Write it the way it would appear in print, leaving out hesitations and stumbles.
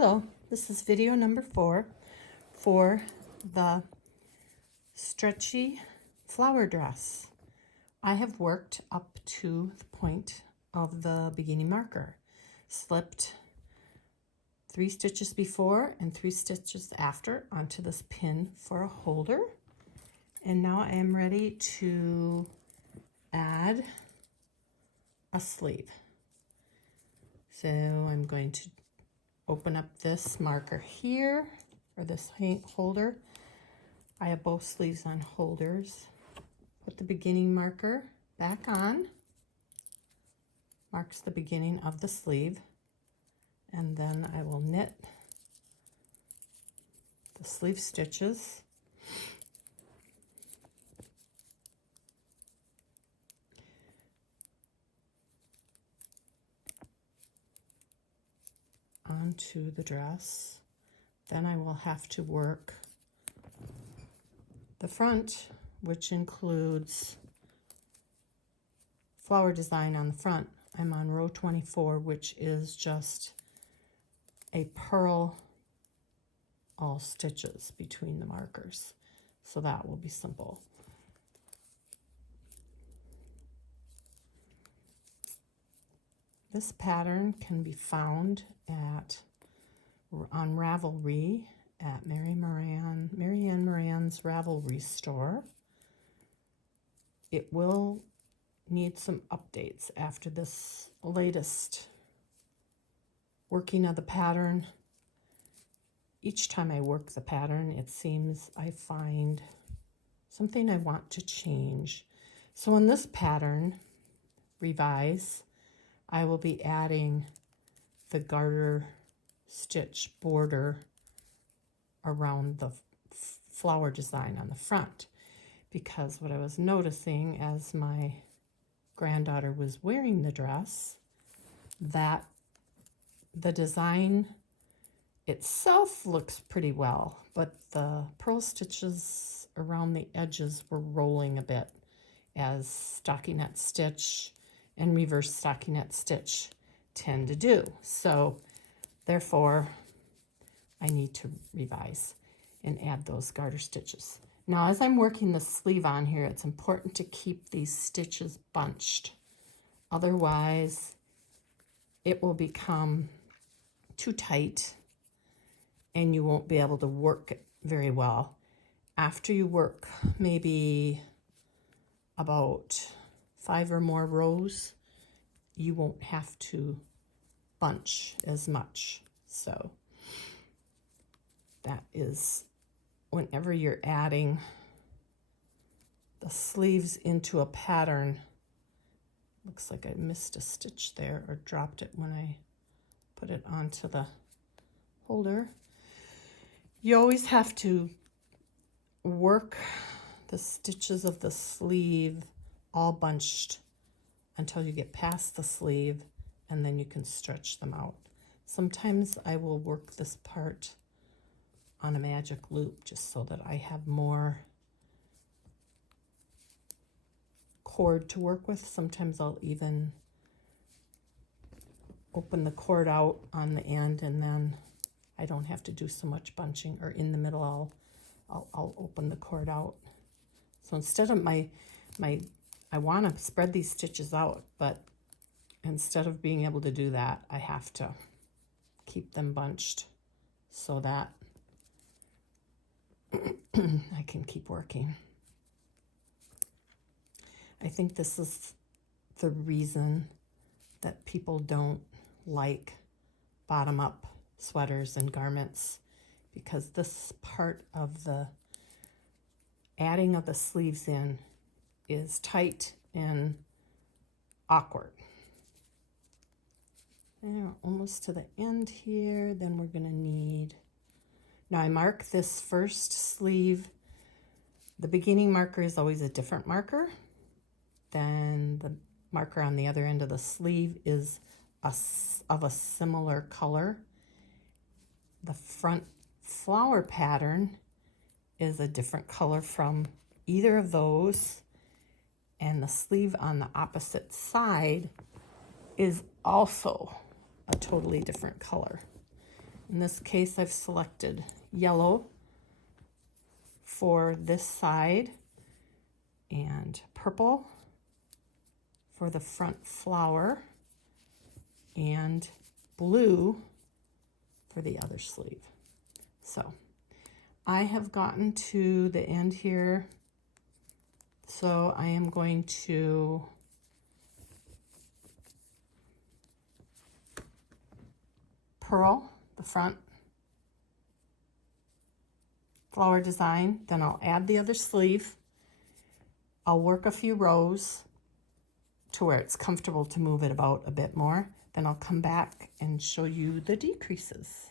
Hello, this is video number 4 for the Stretchy flower dress. I have worked up to the point of the beginning marker, slipped 3 stitches before and 3 stitches after onto this pin for a holder, and now I am ready to add a sleeve. So I'm going to open up this marker here, or this holder. I have both sleeves on holders. Put the beginning marker back on, marks the beginning of the sleeve, and then I will knit the sleeve stitches. Onto the dress. Then I will have to work the front, which includes flower design on the front. I'm on row 24, which is just a purl all stitches between the markers. So that will be simple. This pattern can be found on Ravelry at Marianne Moran's Ravelry store. It will need some updates after this latest working of the pattern. Each time I work the pattern, it seems I find something I want to change. So in this pattern, Revise, I will be adding the garter stitch border around the flower design on the front, because what I was noticing as my granddaughter was wearing the dress, that the design itself looks pretty well, but the purl stitches around the edges were rolling a bit, as stockinette stitch and reverse stockinette stitch tend to do. So therefore I need to revise and add those garter stitches. Now as I'm working the sleeve on here, it's important to keep these stitches bunched. Otherwise it will become too tight and you won't be able to work it very well. After you work maybe about 5 or more rows, you won't have to bunch as much. So that is, whenever you're adding the sleeves into a pattern, looks like I missed a stitch there or dropped it when I put it onto the holder. You always have to work the stitches of the sleeve all bunched until you get past the sleeve, and then you can stretch them out. Sometimes I will work this part on a magic loop just so that I have more cord to work with. Sometimes I'll even open the cord out on the end, and then I don't have to do so much bunching, or in the middle I'll open the cord out. So instead of I want to spread these stitches out, but instead of being able to do that, I have to keep them bunched so that I can keep working. I think this is the reason that people don't like bottom-up sweaters and garments, because this part of the adding of the sleeves in is tight and awkward. And we're almost to the end here. Then we're going to need, now I mark this first sleeve. The beginning marker is always a different marker. Then the marker on the other end of the sleeve is of a similar color. The front flower pattern is a different color from either of those, and the sleeve on the opposite side is also a totally different color. In this case, I've selected yellow for this side and purple for the front flower and blue for the other sleeve. So I have gotten to the end here, so I am going to purl the front flower design, then I'll add the other sleeve. I'll work a few rows to where it's comfortable to move it about a bit more. Then I'll come back and show you the decreases.